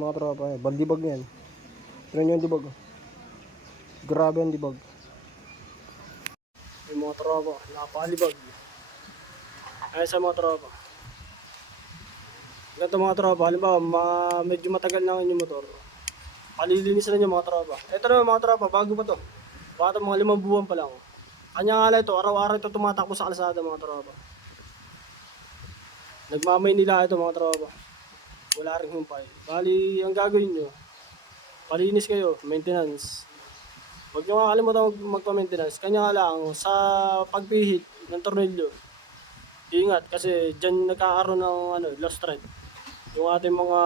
Mga tropa, eh. bandibag yan. Tignan nyo yung dibag. oh. Grabe ang dibag. Yung mga tropa, napakalibag. Ayun sa mga tropa. Ganito mga tropa, halimbawa, ma medyo matagal na ang inyong motor. Palilinis na niyo mga tropa. Ito na mga tropa, bago pa to. Baka mga limang buwan pa lang. Kanya nga ito, araw-araw ito tumatakbo sa kalsada mga tropa. Nagmamay nila ito mga tropa. Wala rin humpay. Bali, ang gagawin nyo, palinis kayo, maintenance. Huwag nyo kakalimutan mag- magpa-maintenance. Kanya lang, sa pagpihit ng tornilyo, ingat kasi dyan nagkakaroon ng ano, lost thread. Yung ating mga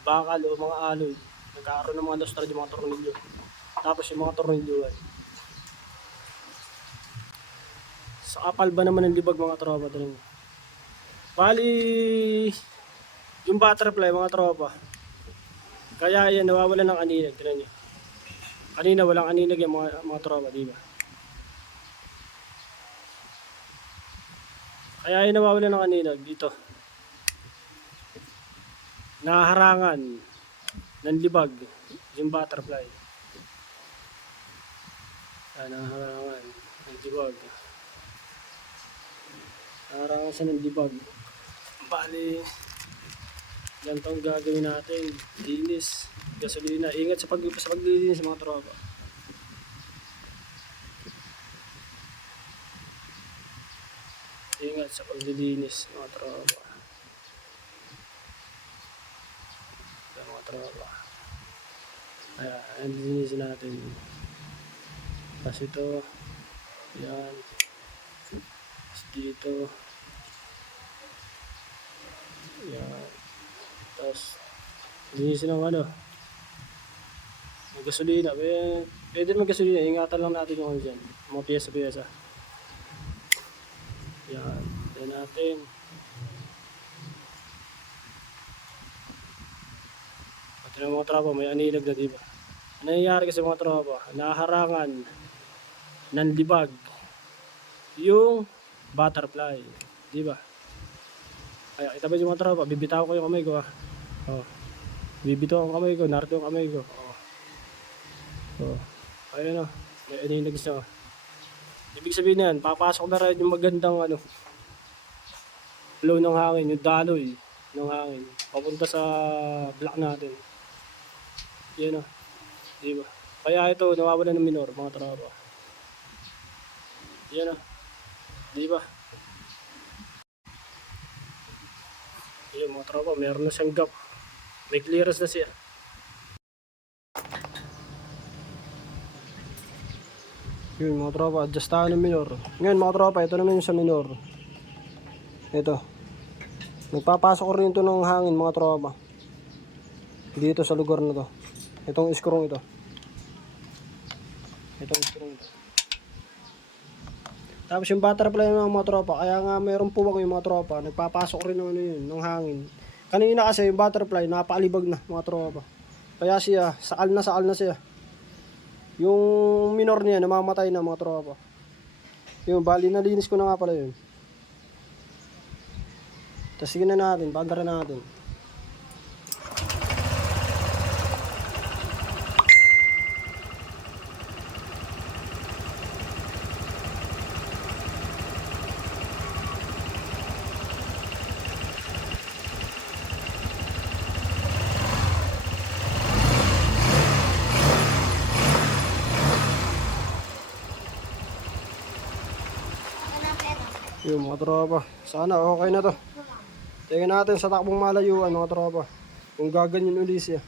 bakal o mga alloy, nagkakaroon ng mga lost thread yung mga tornilyo. Tapos yung mga tornilyo ay. Sa kapal ba naman ng libag mga tropa din? Bali, yung butterfly mga tropa. Kaya yan, nawawala ng aninag. Tignan nyo. Kanina walang aninag yung mga, mga tropa, di ba? Kaya yan nawawala ng aninag dito. Naharangan ng libag yung butterfly. Ah, naharangan ng libag. Naharangan siya ng libag. Bali, ganito ang gagawin natin. Linis, gasolina. Ingat sa, pag, sa paglilinis mga tropa. Ingat sa paglilinis mga tropa. Yan mga tropa. Kaya, ang linisin natin. Tapos ito, yan. Tapos dito, yan. Tapos, linisin ng ano, ng gasolina. Pwede, pwede naman gasolina. Ingatan lang natin yung ano dyan. Mga piyesa-piyesa. Yan. Yan natin. Pati ng mga tropa, may anilag na diba? Ano nangyayari kasi mga tropa? Naharangan ng libag yung butterfly. Diba? Ay, kita ba yung mga tropa? Bibitaw ko yung kamay ko ah. Oh. Bibitaw ang kamay ko. Narito yung kamay ko. Oh. Oh. Ayun. May anilag siya. oh. Ibig sabihin na yan, papasok na rin yung magandang ano, flow ng hangin, yung daloy ng hangin, papunta sa block natin. Yan o. Di ba? Kaya ito, nawawala ng minor, mga tropa. Yan o. Di ba? Yan mga tropa, meron na siyang gap. May clearance na siya. Yun mga tropa, adjust tayo ng minor. Ngayon mga tropa, ito naman yung sa minor. Ito. Nagpapasok rin ito ng hangin mga tropa. Dito sa lugar na to. Itong iskrong ito. Itong iskrong ito. Tapos yung butterfly ng mga tropa, kaya nga mayroong puwag yung mga tropa, nagpapasok rin ng ano yun, ng hangin. Kanina kasi yung butterfly, napaalibag na mga tropa. Kaya siya, saal na saal na siya. Yung minor niya, namamatay na mga tropa. Yung bali, nalinis ko na nga pala yun. Tapos sige na natin, bagara natin. Yung mga tropa. Sana okay na to. Tingnan natin sa takbong malayuan mga tropa. Kung gaganyan ulit siya.